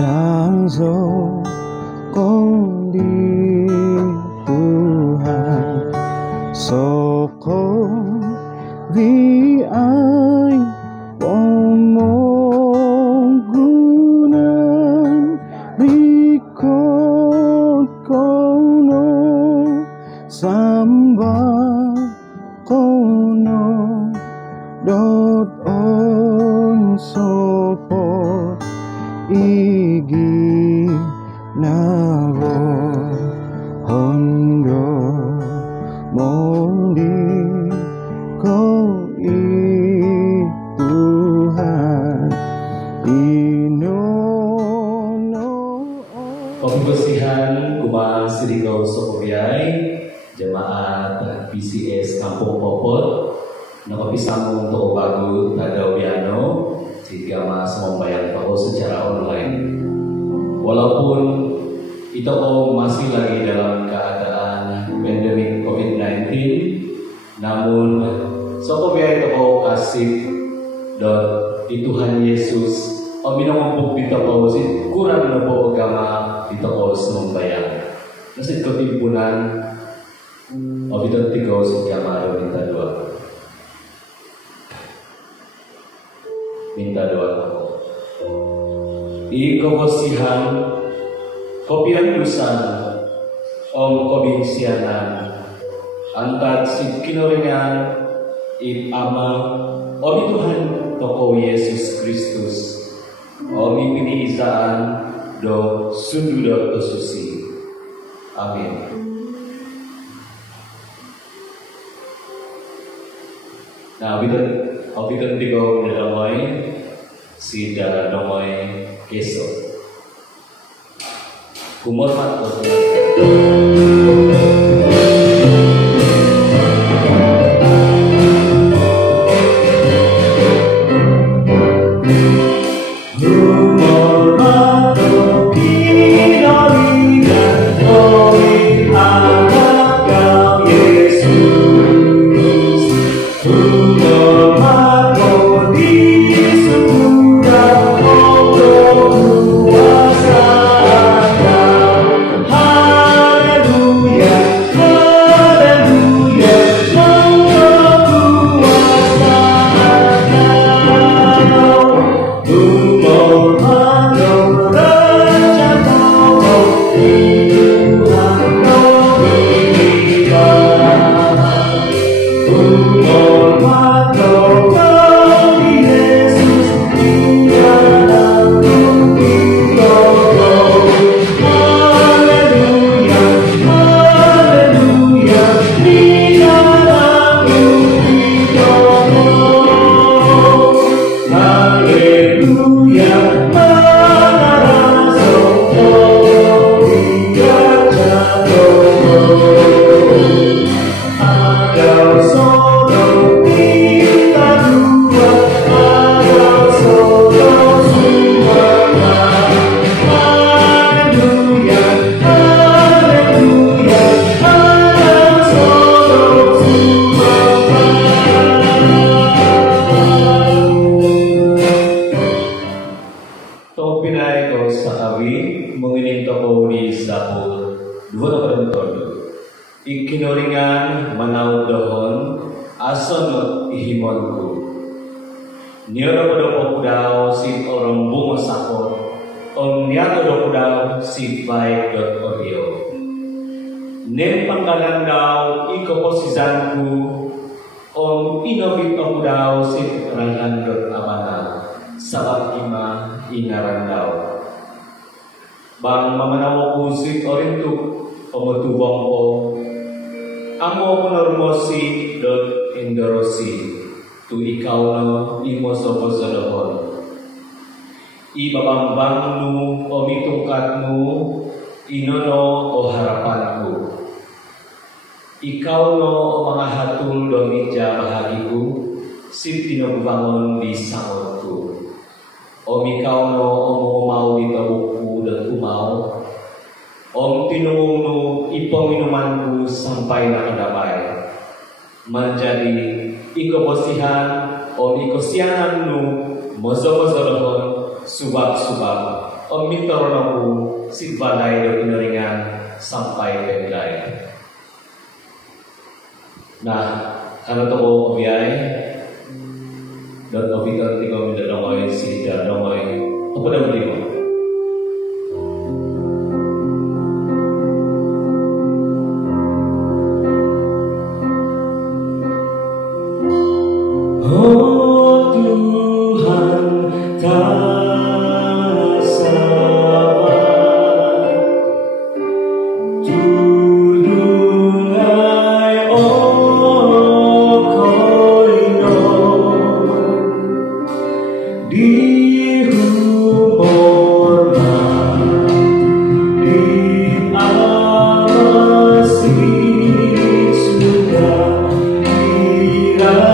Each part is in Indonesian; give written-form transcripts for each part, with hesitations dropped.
đang dấu con đi Tuhan sokong vì anh omongunan rikot kono sambal kono dot on sopo igi naro hondo mondi ko Tuhan inono Pembersihan Kumar Sirikau Sokobiai Jemaat PCS Kampung Popot Nakapisang untuk Bagu Tadawiano jika mas membayar toko secara online. Walaupun itu masih lagi dalam keadaan pandemi COVID-19, namun Sokobiai toko kasih di Tuhan Yesus Omino ngumpuk di toko kurang nopo agama di toko sembayang. Nasi ketimpunan Omino tiga agama minta doa. Minta doa. I kebosihan kopian dusan om kobin sianan angkat si kinoringan i ama omi Tuhan toko Yesus Kristus omi pini izaan do sundu do susi. Amin. Nah, Obitan tiga damai si darah damai keso. Kumor mat ikinoringan manau dohon asono ihimonku nioro podo popudao si orang bungo sakot om niato do pudao si baik dot audio nem pangkalan dao iko posizanku om inobi popudao si rangan dot amana sabab ima ingaran dao bang mamanawo kusik orintuk omotubongko amo penormosi dot indorosi tu ikauno imosoposodohon i babambangmu omi tungkatmu inono o harapanku ikauno mga hatul domija bahagiku sitino bangun di sangotku omi kauno omo mau di tabuku dan umau om tinungunu ipong minumanku sampai nakadamay menjadi ikobosihan om ikosiananmu mozo-mozolohon subak-subak Om mitoronoku si balai do pineringan sampai pendai. Nah, kalau toko biaya dan obikan tiga minta dongoy si dan dongoy apa dah beri. Oh Tuhan, tak sabar, tulungai koino di humorna di awasi sudah dirajakan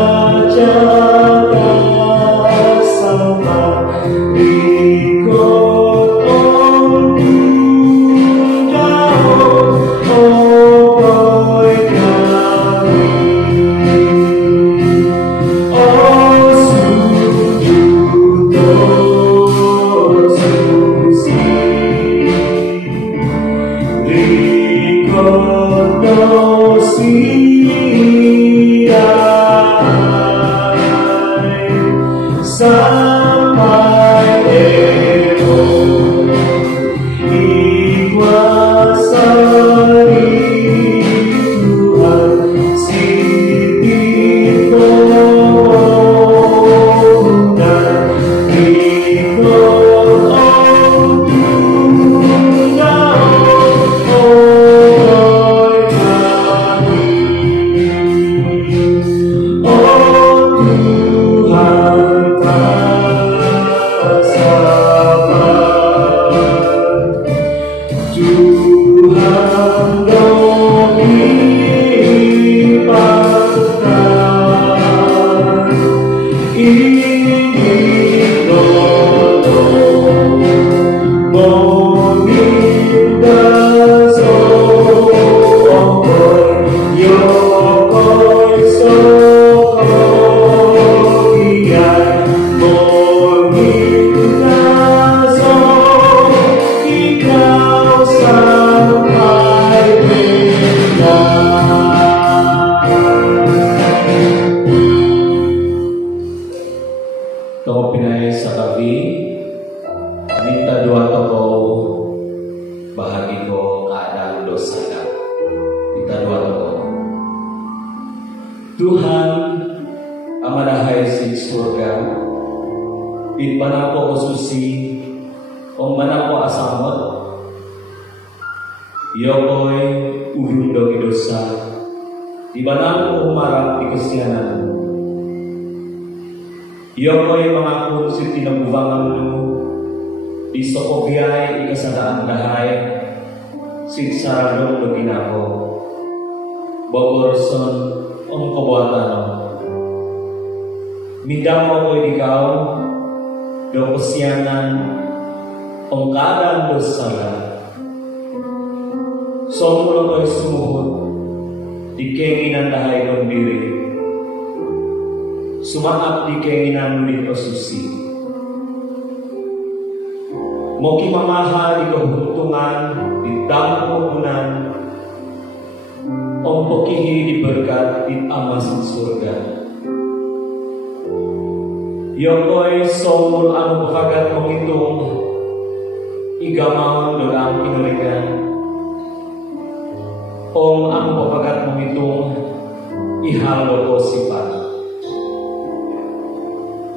sama ikut sampai Eo ikuasai Tuhan sitiko dan ikut Toko pinay sa kabi, minta dua toko bahagi ko keadaan dosa na. Minta dua toko. Tuhan, amanahay si surga, di mana ko ususi, o mana ko asamot, yokoy urun dogi dosa, di mana ko umarap di kesianan. Yokoy mangakun si tinabubanganmu di sokobiay ikasadaan dahay si sarado do ginako bogorson ang kabuatan midamo ko ikaw do kesianan ang kadang dosala somulo ko'y sumuhod di keinginan dahay ng diri sumaap di keinginan ni osusi. Moki mamaha di kahuntungan, di dampunan, om pokihi di berkat di ama sa surga. Yokoy somul ang pafagat mong itong igamang doang kinurikan. Om ang pafagat mong itong ihalo ko sifat.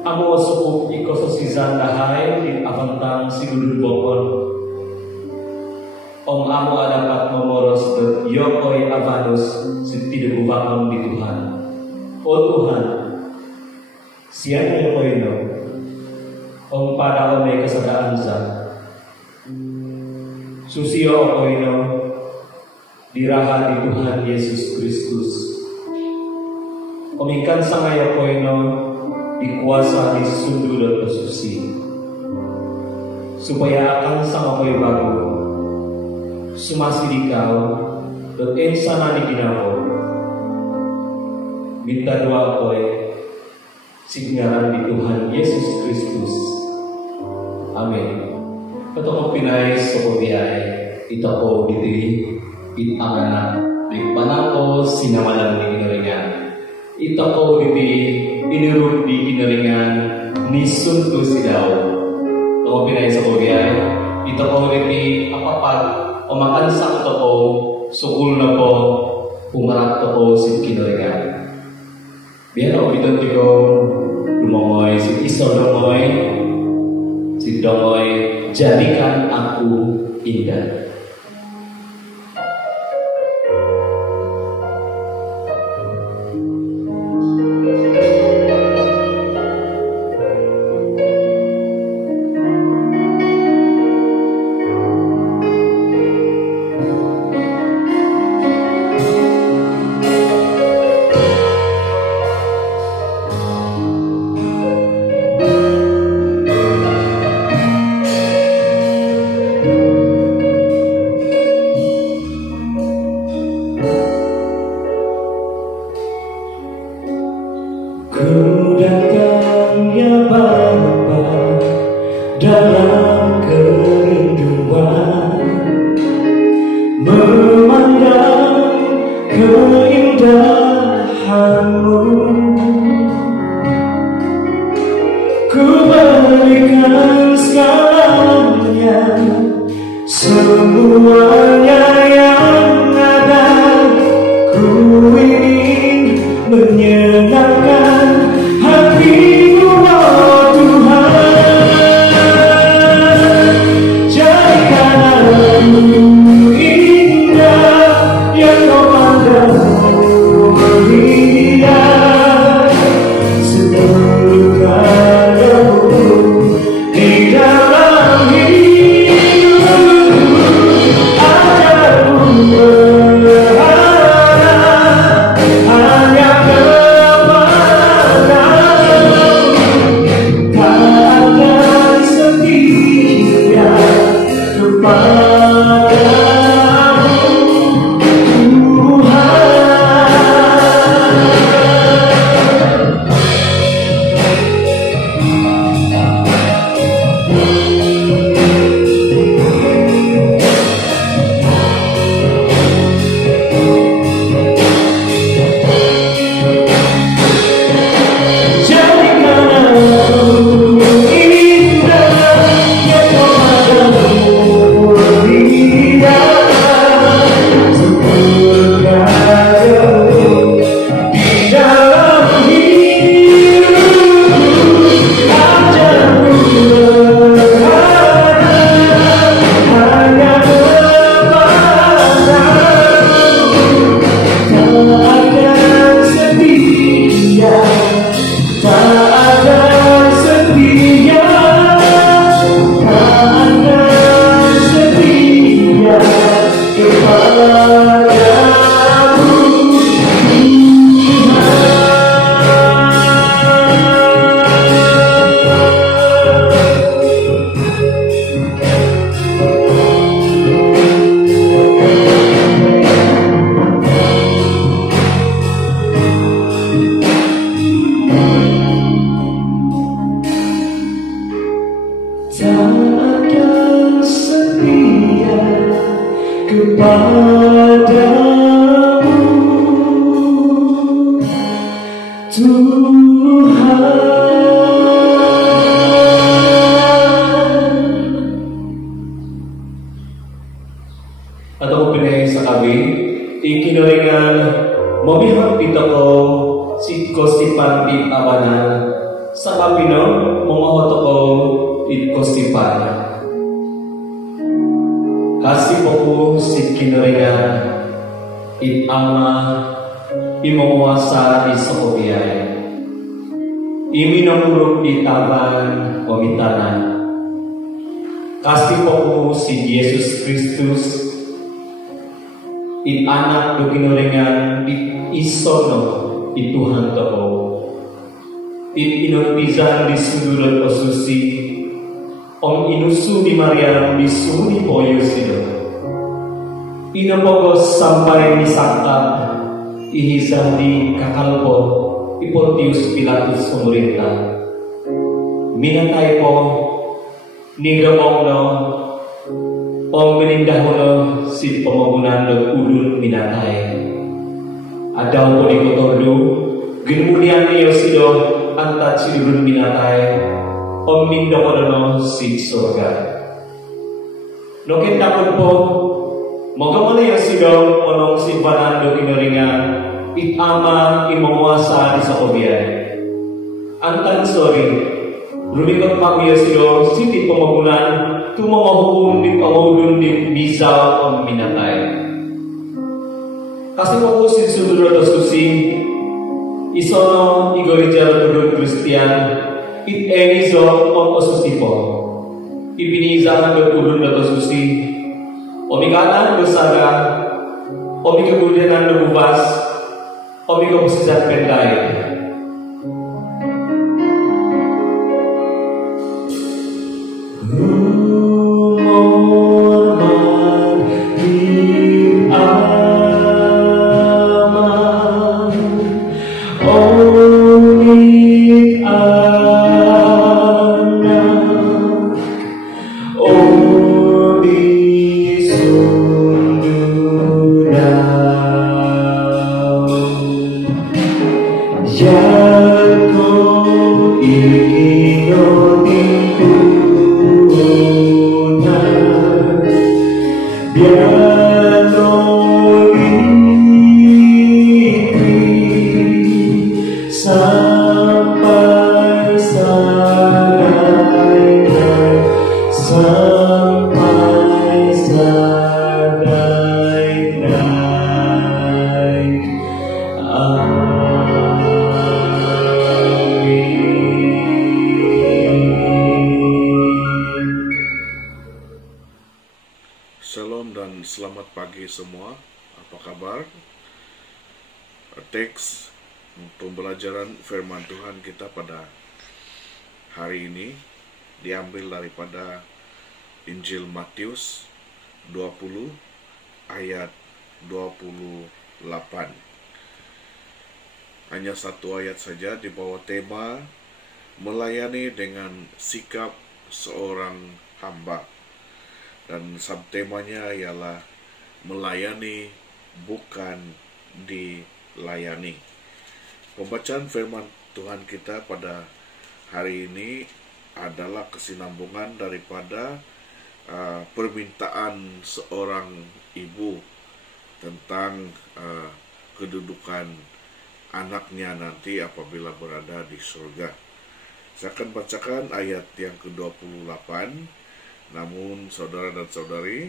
Amo sukup iko sosizan dahay di avantang sigudul bokon. Om amo dapat memoros de yokoy avanus tidak bubangon di Tuhan. O Tuhan, siang yokoy no. Om pada ome kesadaan zat. Susio okoy no. Diraha di Tuhan Yesus Kristus. Omikan sanga yokoy no. Dikuasa di sundu dan bersusi supaya akan sama kowe baru sumasi dikau dan insana di ginawo minta doa kowe signaran di Tuhan Yesus Kristus. Amin. Katong pinay sa pagbiyahe, ito ko diti, anak, di panako sinamalang ni kinaringan. Ito ko diti, inirud di kinaringan, ni sunto si daw. Ito ko pinay sa pagbiyahe, ito ko diti, apapag, o makansak ito ko, sukul na po, pumarak ito ko si kinaringan. Biar ako dito ko, lumongoy, si iso lumongoy, si dongoy, jadikan aku indah. Ku datang ya Bapa dalam kerinduan, memandang keindahan-Mu. Ku berikan segalanya, semuanya yang ada. Ku ingin menyenangkan hati-Mu, oh Tuhan. Jadikan aku indah yang Kau pandang mulia, seluruh karya-Mu di dalam hidupku. Ajarku berharap hanya kepada-Mu, tak akan setia kepada-Mu, Atau pinay sa kami, ikinaringan, mamihag dito ko, si Kosipan di Abanan, sa kapino, mga ko, it Kosipan. Kasi po ko si kinaringan, it ama, imamuasa di sa kubiyay. Iminamurog di taban o mitanan. Kasi po ko si Jesus Kristus, it anak do kinuringan it isono it Tuhan tao. It inutizan di sudurat o susi, om inusu di Maria di suni po Yosino. Inapogos sampai di Sakta, ihisang di Kakalpo, Pontius Pilatus pemerintah. Minatay po, nigabong no, Om menindahono si pembangunan ulun minatai. Ada ko di kotordu, kemudian yosido anta cilurun minatai. Om mindahono si surga. Noken takut po, moga mana yosido onong simpanan do kinoringan, itama imenguasa di sakobian. Antan sorry, rulikot pakuya silo siti pembangunan tu mamahukum di pamudun di bisa om minatai. Kasih aku si sudut diskusi, isono igori jaro tuduh Kristian, it enizo om osustipo, ipiniza berkudun diskusi, omikanan bersaga, omikebudenan berbubas, omikobusizat pendai. Shalom dan selamat pagi semua. Apa kabar? Teks pembelajaran firman Tuhan kita pada hari ini diambil daripada Injil Matius 20 ayat 28. Hanya satu ayat saja di bawah tema melayani dengan sikap seorang hamba. Dan subtemanya ialah melayani bukan dilayani. Pembacaan firman Tuhan kita pada hari ini adalah kesinambungan daripada permintaan seorang ibu tentang kedudukan anaknya nanti apabila berada di surga. Saya akan bacakan ayat yang ke-28. Namun saudara dan saudari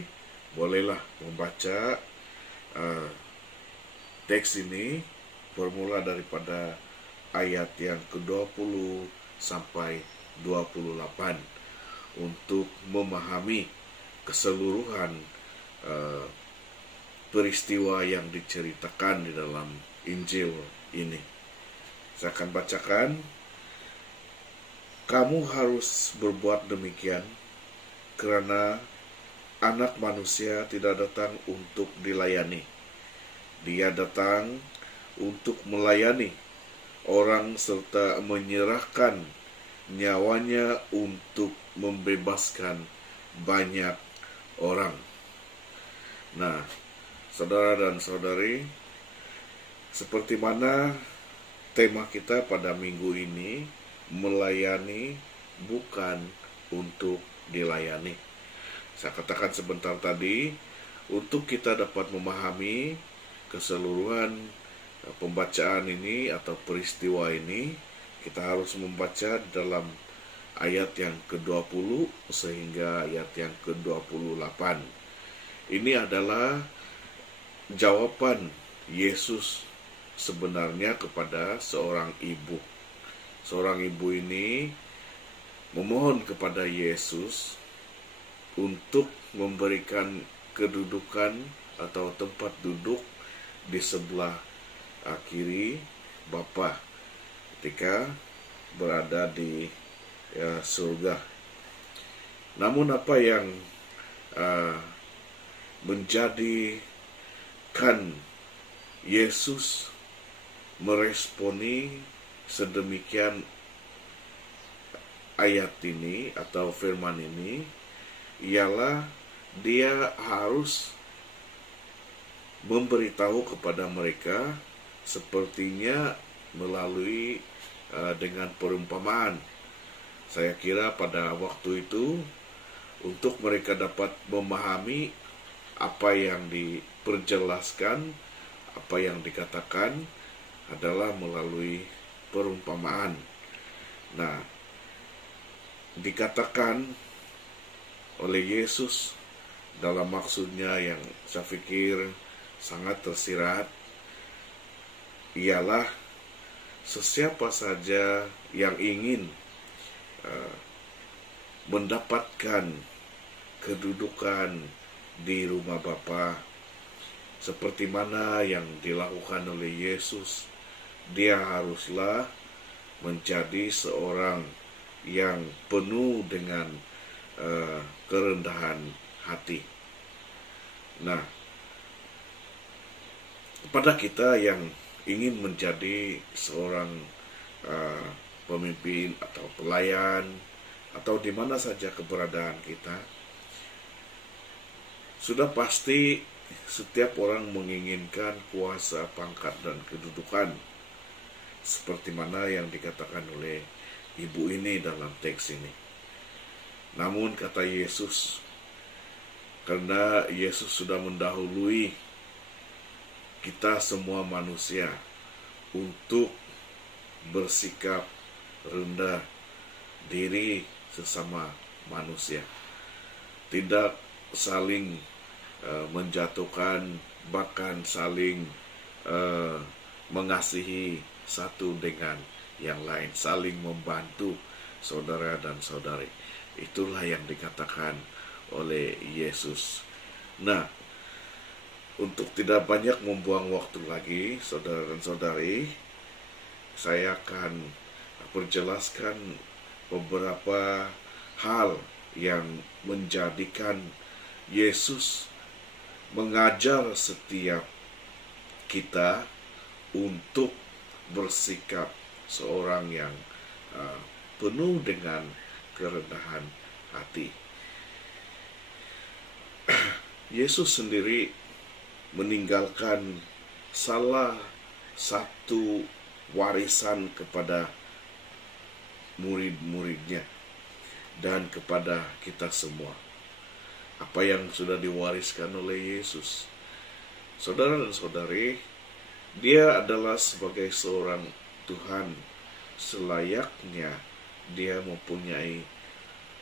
bolehlah membaca teks ini bermula daripada ayat yang ke-20 sampai 28 untuk memahami keseluruhan peristiwa yang diceritakan di dalam Injil ini. Saya akan bacakan. Kamu harus berbuat demikian karena Anak Manusia tidak datang untuk dilayani. Dia datang untuk melayani orang serta menyerahkan nyawanya untuk membebaskan banyak orang. Nah, saudara dan saudari, seperti mana tema kita pada minggu ini, melayani bukan untuk dilayani. Saya katakan sebentar tadi, untuk kita dapat memahami keseluruhan pembacaan ini atau peristiwa ini, kita harus membaca dalam ayat yang ke-20 sehingga ayat yang ke-28. Ini adalah jawaban Yesus sebenarnya kepada seorang ibu. Seorang ibu ini memohon kepada Yesus untuk memberikan kedudukan atau tempat duduk di sebelah kiri Bapa ketika berada di surga. Namun apa yang menjadikan Yesus meresponi sedemikian ayat ini atau firman ini ialah dia harus memberitahu kepada mereka sepertinya melalui dengan perumpamaan. Saya kira pada waktu itu untuk mereka dapat memahami apa yang diperjelaskan, apa yang dikatakan adalah melalui perumpamaan. Nah, dikatakan oleh Yesus dalam maksudnya yang saya pikir sangat tersirat, ialah sesiapa saja yang ingin mendapatkan kedudukan di rumah Bapa seperti mana yang dilakukan oleh Yesus, dia haruslah menjadi seorang yang penuh dengan kerendahan hati. Nah, kepada kita yang ingin menjadi seorang pemimpin atau pelayan atau di mana saja keberadaan kita, sudah pasti setiap orang menginginkan kuasa, pangkat, dan kedudukan seperti mana yang dikatakan oleh ibu ini dalam teks ini. Namun kata Yesus, karena Yesus sudah mendahului kita semua manusia untuk bersikap rendah diri sesama manusia, tidak saling menjatuhkan, bahkan saling mengasihi satu dengan yang lain, saling membantu saudara dan saudari. Itulah yang dikatakan oleh Yesus. Nah, untuk tidak banyak membuang waktu lagi, saudara dan saudari, saya akan perjelaskan beberapa hal yang menjadikan Yesus mengajar setiap kita untuk bersikap seorang yang penuh dengan kerendahan hati. Yesus sendiri meninggalkan salah satu warisan kepada murid-muridnya dan kepada kita semua. Apa yang sudah diwariskan oleh Yesus, saudara dan saudari, dia adalah sebagai seorang Tuhan, selayaknya dia mempunyai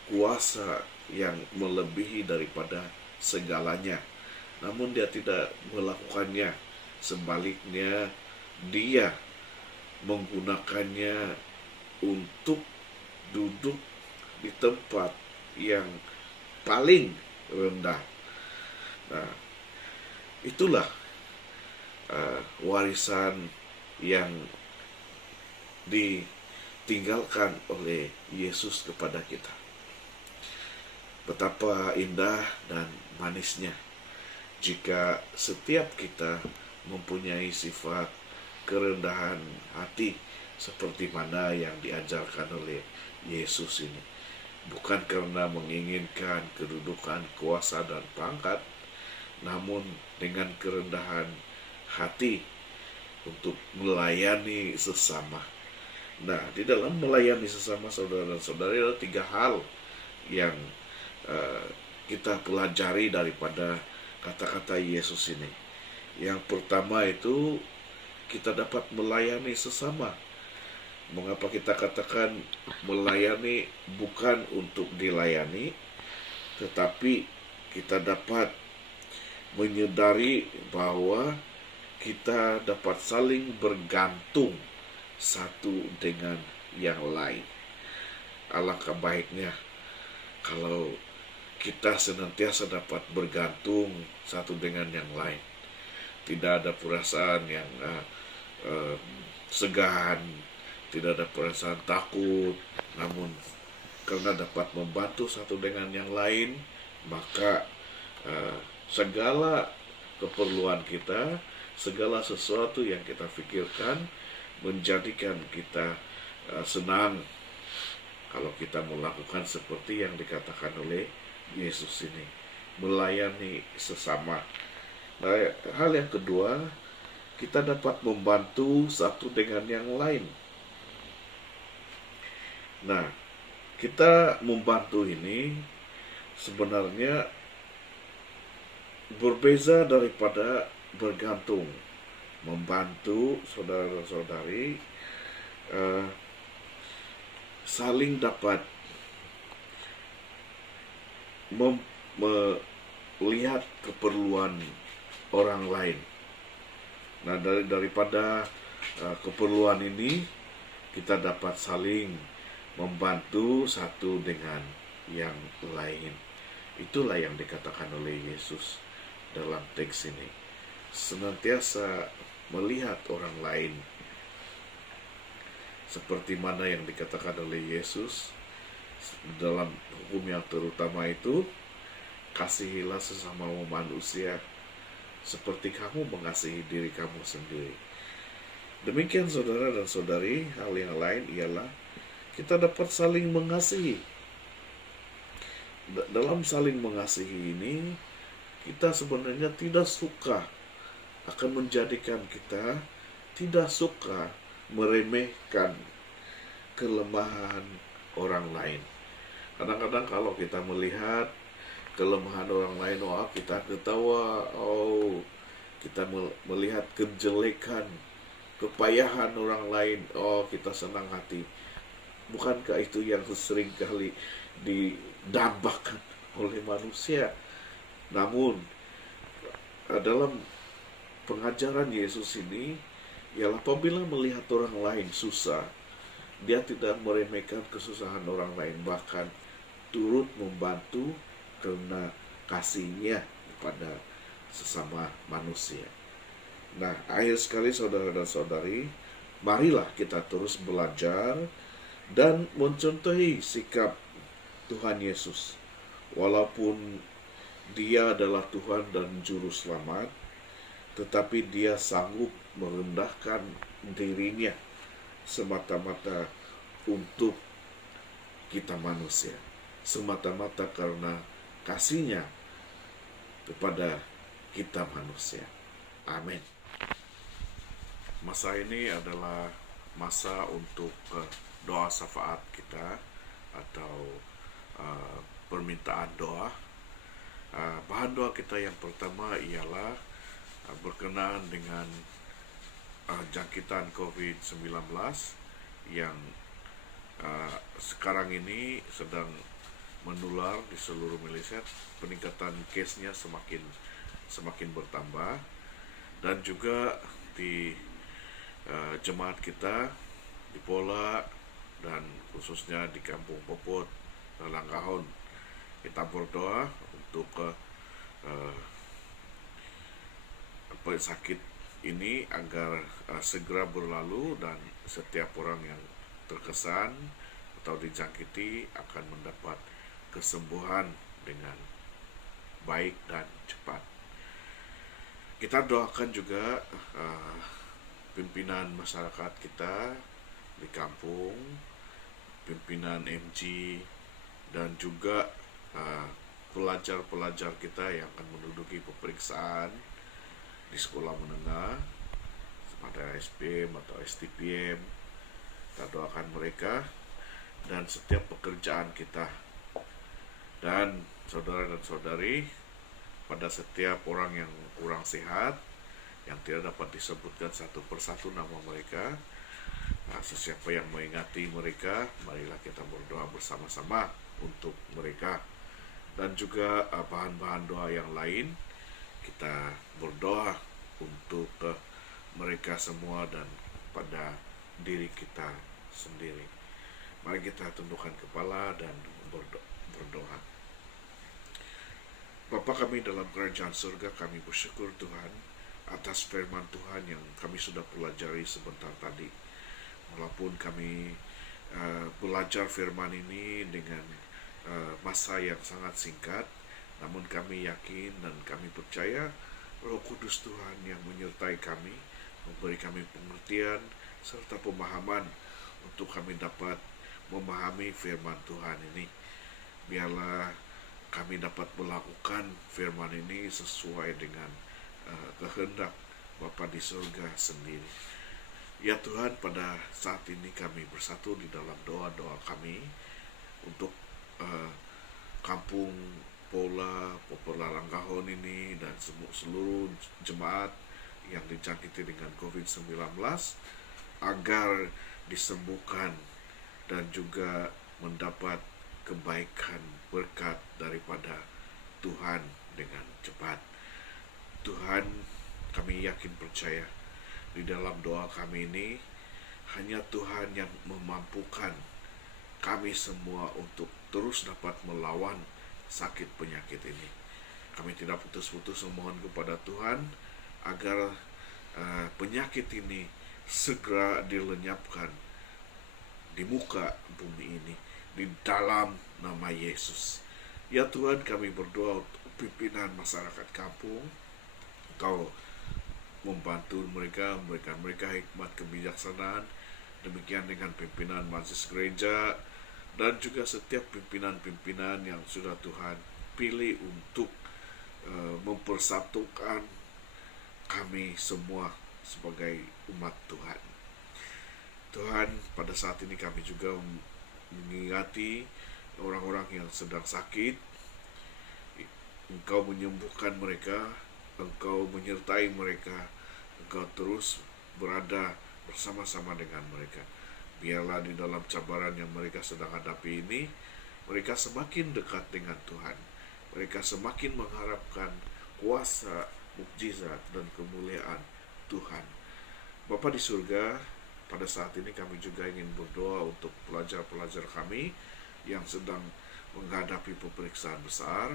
kuasa yang melebihi daripada segalanya. Namun dia tidak melakukannya. Sebaliknya, dia menggunakannya untuk duduk di tempat yang paling rendah. Nah, itulah warisan yang ditinggalkan oleh Yesus kepada kita. Betapa indah dan manisnya jika setiap kita mempunyai sifat kerendahan hati seperti mana yang diajarkan oleh Yesus ini. Bukan karena menginginkan kedudukan, kuasa, dan pangkat, namun dengan kerendahan hati untuk melayani sesama. Nah, di dalam melayani sesama saudara dan saudari ada 3 hal yang kita pelajari daripada kata-kata Yesus ini. Yang pertama itu kita dapat melayani sesama. Mengapa kita katakan melayani bukan untuk dilayani, tetapi kita dapat menyadari bahwa kita dapat saling bergantung satu dengan yang lain. Alangkah baiknya kalau kita senantiasa dapat bergantung satu dengan yang lain. Tidak ada perasaan yang segan, tidak ada perasaan takut, namun karena dapat membantu satu dengan yang lain, maka segala keperluan kita, segala sesuatu yang kita pikirkan menjadikan kita senang kalau kita melakukan seperti yang dikatakan oleh Yesus ini. melayani sesama. Nah, hal yang kedua, kita dapat membantu satu dengan yang lain. Nah, kita membantu ini sebenarnya berbeza daripada bergantung. Membantu saudara-saudari saling dapat melihat keperluan orang lain. Nah, daripada keperluan ini, kita dapat saling membantu satu dengan yang lain. Itulah yang dikatakan oleh Yesus dalam teks ini. Senantiasa melihat orang lain. Seperti mana yang dikatakan oleh Yesus dalam hukum yang terutama itu, kasihilah sesama manusia seperti kamu mengasihi diri kamu sendiri. Demikian saudara dan saudari, hal yang lain ialah kita dapat saling mengasihi. Dalam saling mengasihi ini, kita sebenarnya tidak suka, akan menjadikan kita tidak suka meremehkan kelemahan orang lain. Kadang-kadang kalau kita melihat kelemahan orang lain, kita ketawa, kita melihat kejelekan, kepayahan orang lain, kita senang hati. Bukankah itu yang sering kali didambakan oleh manusia? Namun dalam pengajaran Yesus ini ialah apabila melihat orang lain susah, dia tidak meremehkan kesusahan orang lain, bahkan turut membantu karena kasihnya kepada sesama manusia. Nah, akhir sekali saudara dan saudari, marilah kita terus belajar dan mencontohi sikap Tuhan Yesus. Walaupun Dia adalah Tuhan dan Juru Selamat, tetapi Dia sanggup merendahkan dirinya semata-mata untuk kita manusia, semata-mata karena kasihnya kepada kita manusia. Amin. Masa ini adalah masa untuk doa syafaat kita atau permintaan doa. Bahan doa kita yang pertama ialah berkenaan dengan jangkitan COVID-19 yang sekarang ini sedang menular di seluruh Malaysia. Peningkatan case-nya semakin bertambah, dan juga di jemaat kita di Pola dan khususnya di Kampung Popot, Langkahon, kita berdoa untuk sakit ini agar segera berlalu dan setiap orang yang terkesan atau dijangkiti akan mendapat kesembuhan dengan baik dan cepat. Kita doakan juga pimpinan masyarakat kita di kampung, pimpinan MG, dan juga pelajar-pelajar kita yang akan menduduki peperiksaan di sekolah menengah pada SPM atau STPM. Kita doakan mereka dan setiap pekerjaan kita. Dan saudara dan saudari, pada setiap orang yang kurang sehat, yang tidak dapat disebutkan satu persatu nama mereka, sesiapa yang mengingati mereka, marilah kita berdoa bersama-sama untuk mereka. Dan juga bahan-bahan doa yang lain, kita berdoa untuk mereka semua dan pada diri kita sendiri. Mari kita tundukkan kepala dan berdoa. Bapa kami dalam kerajaan surga, kami bersyukur Tuhan atas firman Tuhan yang kami sudah pelajari sebentar tadi. Walaupun kami belajar firman ini dengan masa yang sangat singkat, namun kami yakin dan kami percaya Roh Kudus Tuhan yang menyertai kami, memberi kami pengertian serta pemahaman untuk kami dapat memahami firman Tuhan ini. Biarlah kami dapat melakukan firman ini sesuai dengan kehendak Bapa di surga sendiri. Ya Tuhan, pada saat ini kami bersatu di dalam doa-doa kami untuk kampung Pola, Popolalanggahon ini dan seluruh jemaat yang dijangkiti dengan COVID-19 agar disembuhkan dan juga mendapat kebaikan berkat daripada Tuhan dengan cepat. Tuhan, kami yakin percaya di dalam doa kami ini hanya Tuhan yang memampukan kami semua untuk terus dapat melawan sakit penyakit ini. Kami tidak putus-putus memohon kepada Tuhan agar penyakit ini segera dilenyapkan di muka bumi ini di dalam nama Yesus. Ya Tuhan, kami berdoa untuk pimpinan masyarakat kampung. Engkau membantu mereka, memberikan mereka hikmat kebijaksanaan. Demikian dengan pimpinan majelis gereja dan juga setiap pimpinan-pimpinan yang sudah Tuhan pilih untuk mempersatukan kami semua sebagai umat Tuhan. Tuhan, pada saat ini kami juga mengingati orang-orang yang sedang sakit. Engkau menyembuhkan mereka, Engkau menyertai mereka, Engkau terus berada bersama-sama dengan mereka. Biarlah di dalam cabaran yang mereka sedang hadapi ini, mereka semakin dekat dengan Tuhan. Mereka semakin mengharapkan kuasa, mukjizat, dan kemuliaan Tuhan. Bapa di surga, pada saat ini kami juga ingin berdoa untuk pelajar-pelajar kami yang sedang menghadapi pemeriksaan besar.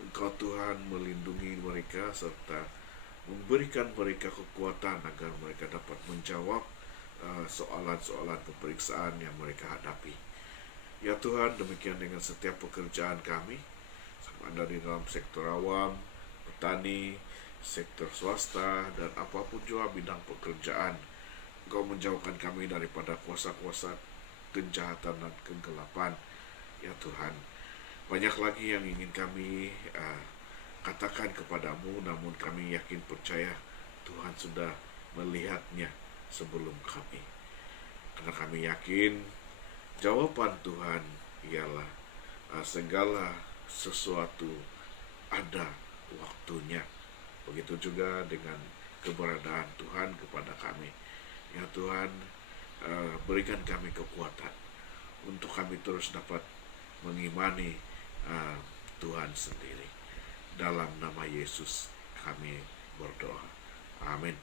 Engkau Tuhan melindungi mereka serta memberikan mereka kekuatan agar mereka dapat menjawab soalan-soalan pemeriksaan yang mereka hadapi. Ya Tuhan, demikian dengan setiap pekerjaan kami, ada di dalam sektor awam, petani, sektor swasta, dan apapun juga bidang pekerjaan. Engkau menjauhkan kami daripada kuasa-kuasa kejahatan dan kegelapan. Ya Tuhan, banyak lagi yang ingin kami katakan kepadamu, namun kami yakin percaya Tuhan sudah melihatnya sebelum kami. Karena kami yakin jawaban Tuhan ialah segala sesuatu ada waktunya. Begitu juga dengan keberadaan Tuhan kepada kami. Ya Tuhan, berikan kami kekuatan untuk kami terus dapat mengimani Tuhan sendiri. Dalam nama Yesus kami berdoa. Amin.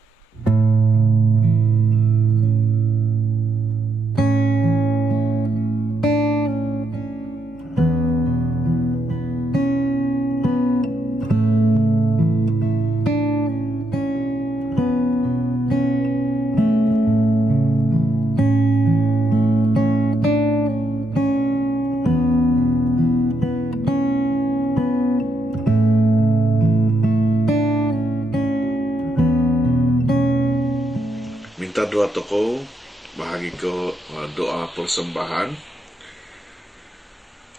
Minta doa tokoh bahagi ke doa persembahan.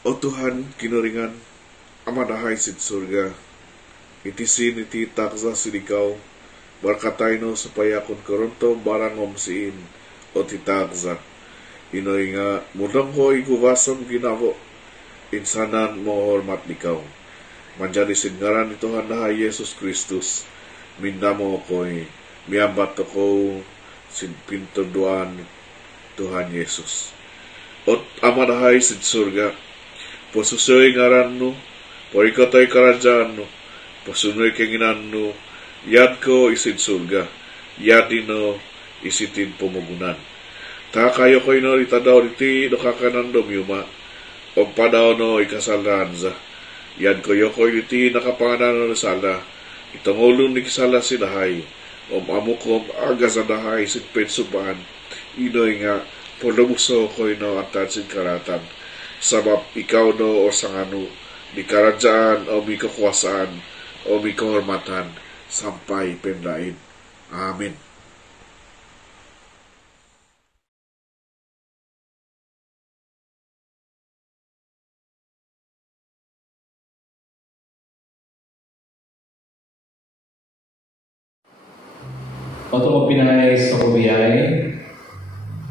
O Tuhan, kinuringan amadahai sid surga, itisin iti takza sidikaw, berkataino supaya kun keronto barang omsiin o titakza. Inoinga mudang ko igubasam ginabo, insanan mo hormat nikaw. Menjadi singaran ni Tuhan dahai Yesus Kristus, mindamo ko'y miambat ko sin pinto doan Tuhan Yesus. Ot amadahay sid surga, posusoy ngaran no, porikotay karajaan no, posunoy kenginan no, yad ko isid surga, yadino isitin pumugunan. Ta kayo ko'y no itadaw iti dokakanan domyuma, o padaw no ikasalanza, yad ko yoko'y iti nakapanganan no sala, itangulun ni kisala sidahay, amukom aga sa dahay sit pensuban, inoy nga polabuso ko'y no at sin karatan, sabab ikaw no o sangano, di karajaan o mi kakuasaan o mi kahormatan, sampai pendain. Amin. Oto mo pinay sa kubiyay,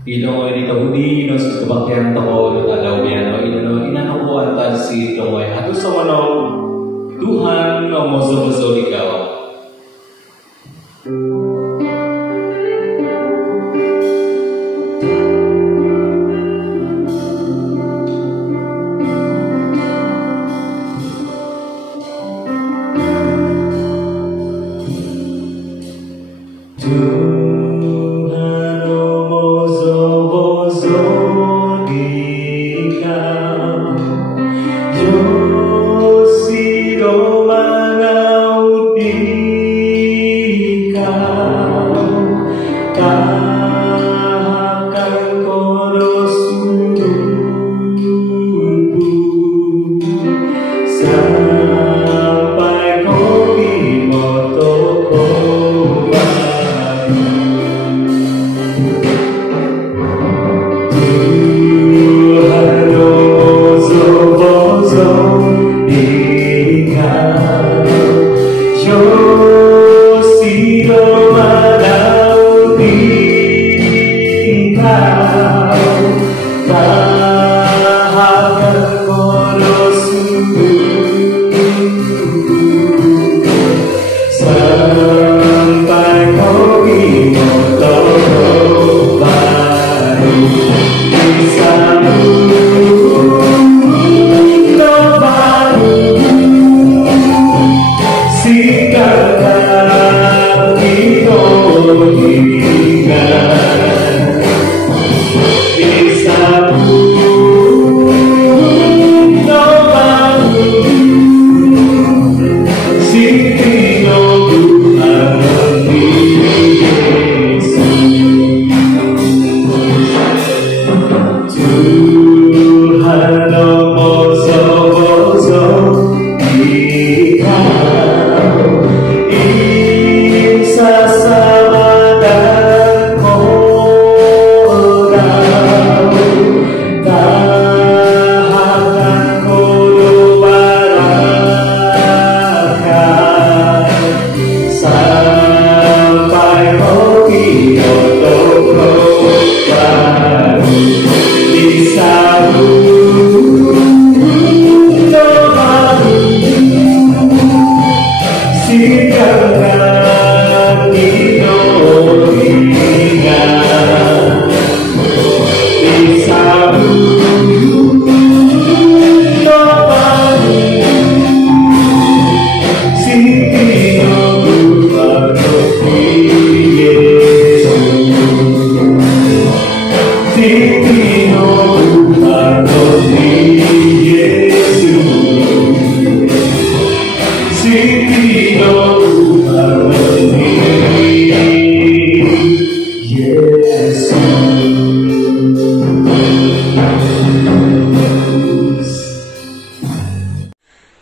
ilong ay ditahudi, no sa kabakyan tako, alaw niya, no, inanukuan ta si Tongoy. Ato sa manong, Tuhan, no, mozo-mozo ikaw.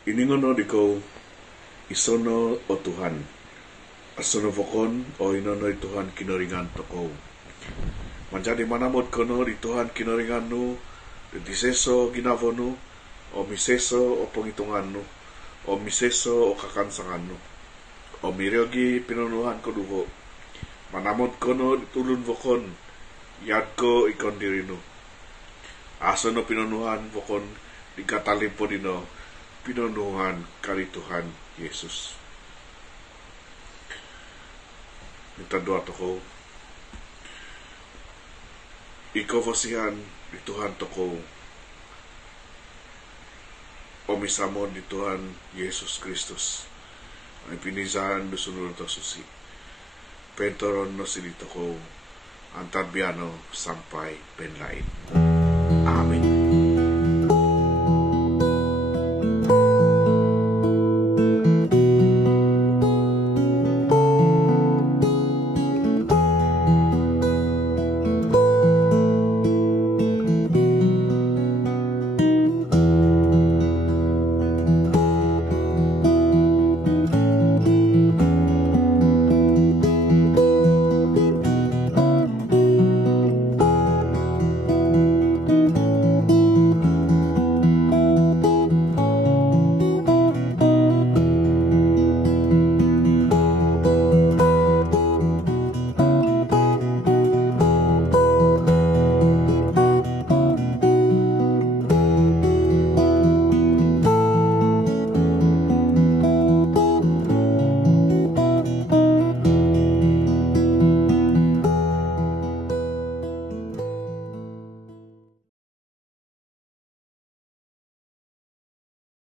Iningono diko isono o Tuhan. Asono vokon o inonoy Tuhan kinaringan toko. Manjadi manamod kono di Tuhan kinaringan nu, di diseso ginavono, o miseso o pengitungan nu, o miseso o kakansangan nu, o miryogi pinunuhan ko duho. Manamod kono di tulun vokon, yad ko ikon dirinu. Asono pinunuhan vokon di katalimpo dino, pinunuhan kari Tuhan Yesus. Minta doa toko. Ikaw vasihan di Tuhan toko. Omisamon di Tuhan Yesus Kristus. Ay pinizahan do sunod to susi. Pentoron no si dito ko. Antar biano sampai penlain. Amin.